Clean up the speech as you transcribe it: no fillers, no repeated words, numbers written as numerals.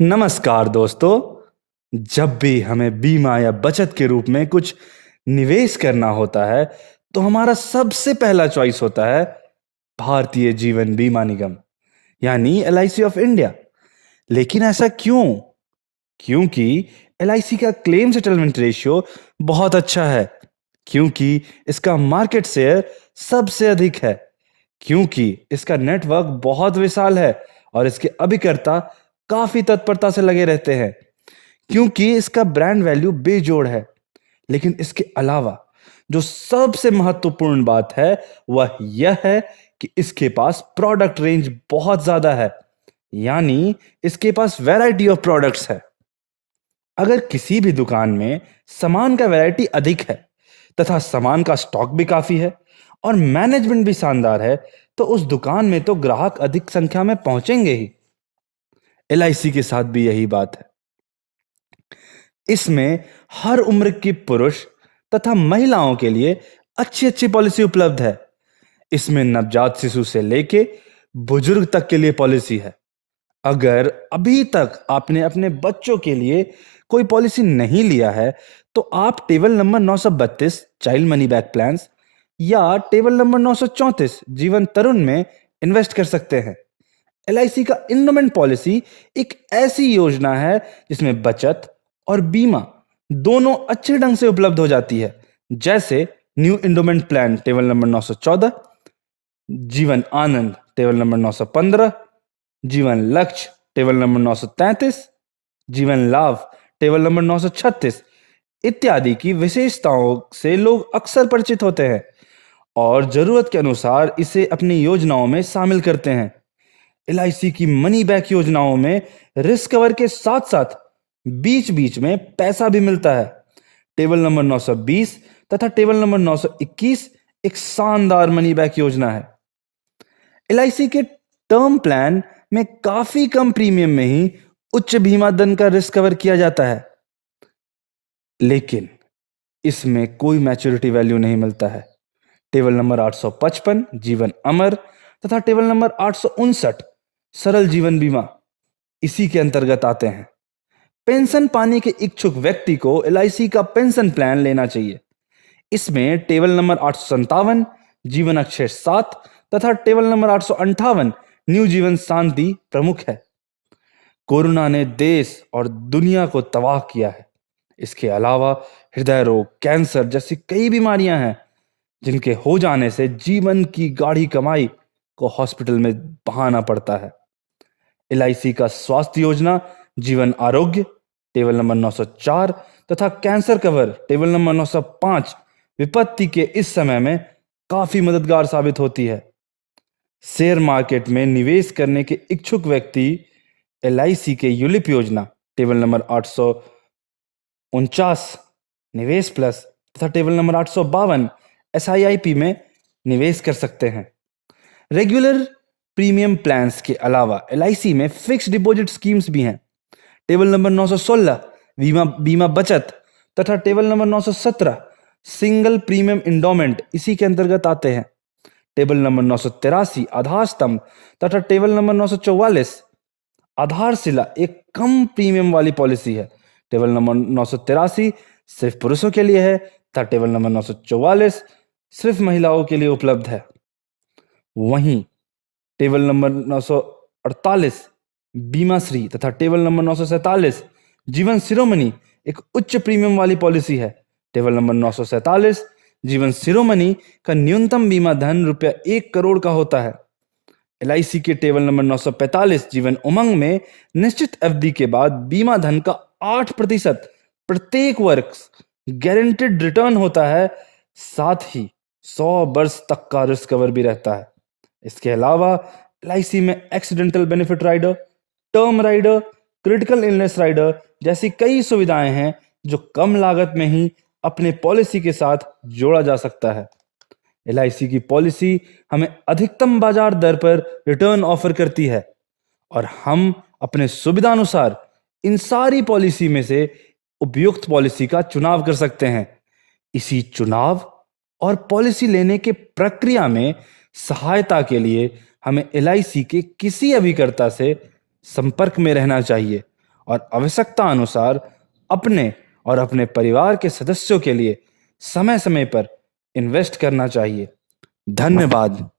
नमस्कार दोस्तों। जब भी हमें बीमा या बचत के रूप में कुछ निवेश करना होता है तो हमारा सबसे पहला चॉइस होता है भारतीय जीवन बीमा निगम यानी एलआईसी ऑफ इंडिया। लेकिन ऐसा क्यों? क्योंकि एलआईसी का क्लेम सेटलमेंट रेशियो बहुत अच्छा है, क्योंकि इसका मार्केट शेयर सबसे अधिक है, क्योंकि इसका नेटवर्क बहुत विशाल है और इसके अभिकर्ता काफी तत्परता से लगे रहते हैं, क्योंकि इसका ब्रांड वैल्यू बेजोड़ है। लेकिन इसके अलावा जो सबसे महत्वपूर्ण बात है वह यह है कि इसके पास प्रोडक्ट रेंज बहुत ज्यादा है, यानी इसके पास वैरायटी ऑफ प्रोडक्ट्स है। अगर किसी भी दुकान में सामान का वैरायटी अधिक है तथा सामान का स्टॉक भी काफी है और मैनेजमेंट भी शानदार है, तो उस दुकान में तो ग्राहक अधिक संख्या में पहुंचेंगे ही। एलआईसी के साथ भी यही बात है। इसमें हर उम्र की पुरुष तथा महिलाओं के लिए अच्छी अच्छी पॉलिसी उपलब्ध है। इसमें नवजात शिशु से लेके बुजुर्ग तक के लिए पॉलिसी है। अगर अभी तक आपने अपने बच्चों के लिए कोई पॉलिसी नहीं लिया है तो आप table number 932 child money back plans या टेबल नंबर 934 जीवन तरुण में इन्वेस्ट कर सकते हैं। एलआईसी का इंडोमेंट पॉलिसी एक ऐसी योजना है जिसमें बचत और बीमा दोनों अच्छे ढंग से उपलब्ध हो जाती है। जैसे new endowment plan table number 914, Jeevan Anand table number 915, जीवन लक्ष्य टेबल नंबर 933, जीवन लाभ टेबल नंबर 936 इत्यादि की विशेषताओं से लोग अक्सर परिचित होते हैं और जरूरत के अनुसार इसे अपनी योजनाओं में शामिल करते हैं। एलआईसी की मनी बैक योजनाओं में रिस्क कवर के साथ साथ बीच बीच में पैसा भी मिलता है। टेबल नंबर 920 तथा टेबल नंबर 921 एक शानदार मनी बैक योजना है। एलआईसी के टर्म प्लान में काफी कम प्रीमियम में ही उच्च बीमा धन का रिस्क कवर किया जाता है, लेकिन इसमें कोई मैच्योरिटी वैल्यू नहीं मिलता है। टेबल नंबर 855 जीवन अमर तथा टेबल नंबर 859 सरल जीवन बीमा इसी के अंतर्गत आते हैं। पेंशन पाने के इच्छुक व्यक्ति को एलआईसी का पेंशन प्लान लेना चाहिए। इसमें टेबल नंबर 857 जीवन अक्षय 7 तथा टेबल नंबर 858 न्यू जीवन शांति प्रमुख है। कोरोना ने देश और दुनिया को तबाह किया है। इसके अलावा हृदय रोग, कैंसर जैसी कई बीमारियां हैं जिनके हो जाने से जीवन की गाढ़ी कमाई को हॉस्पिटल में बहाना पड़ता है। एलआईसी का स्वास्थ्य योजना जीवन आरोग्य टेबल नंबर 904 तथा कैंसर कवर टेबल नंबर 905 विपत्ति के इस समय में काफी मददगार साबित होती है। शेयर मार्केट में निवेश करने के इच्छुक व्यक्ति एलआईसी के यूलिप योजना टेबल नंबर 849 निवेश प्लस तथा टेबल नंबर 852 एसआईआईपी में निवेश कर सकते हैं। रेगुलर प्रीमियम प्लान्स के अलावा एलआईसी में फिक्स डिपॉजिट स्कीम्स भी हैं। टेबल नंबर 916 बीमा बीमा बचत तथा table number 917 single premium endowment इसी के अंतर्गत आते हैं। टेबल नंबर 983 आधार स्तंभ तथा टेबल नंबर 944 आधारशिला एक कम प्रीमियम वाली पॉलिसी है। टेबल नंबर 983 सिर्फ पुरुषों के लिए है तथा टेबल नंबर 944 सिर्फ महिलाओं के लिए उपलब्ध है। वहीं टेबल नंबर 948 बीमा श्री तथा टेबल नंबर 947 जीवन शिरोमणि एक उच्च प्रीमियम वाली पॉलिसी है। टेबल नंबर 947 जीवन शिरोमणि का न्यूनतम बीमा धन रुपया 1 करोड़ का होता है। एलआईसी के टेबल नंबर 945 जीवन उमंग में निश्चित अवधि के बाद बीमा धन का 8% प्रत्येक वर्ष गारंटेड रिटर्न होता है, साथ ही 100 वर्ष तक का रिस्क कवर भी रहता है। इसके अलावा एलआईसी में accidental benefit rider, term rider, critical illness rider जैसी कई सुविधाएं हैं जो कम लागत में ही अपने पॉलिसी के साथ जोड़ा जा सकता है। एलआईसी की पॉलिसी हमें अधिकतम बाजार दर पर रिटर्न ऑफर करती है और हम अपने सुविधा अनुसार इन सारी पॉलिसी में से उपयुक्त पॉलिसी का चुनाव कर सकते हैं। इसी चुनाव और पॉलिसी लेने के प्रक्रिया में सहायता के लिए हमें एलआईसी के किसी अभिकर्ता से संपर्क में रहना चाहिए और आवश्यकता अनुसार अपने और अपने परिवार के सदस्यों के लिए समय समय पर इन्वेस्ट करना चाहिए। धन्यवाद।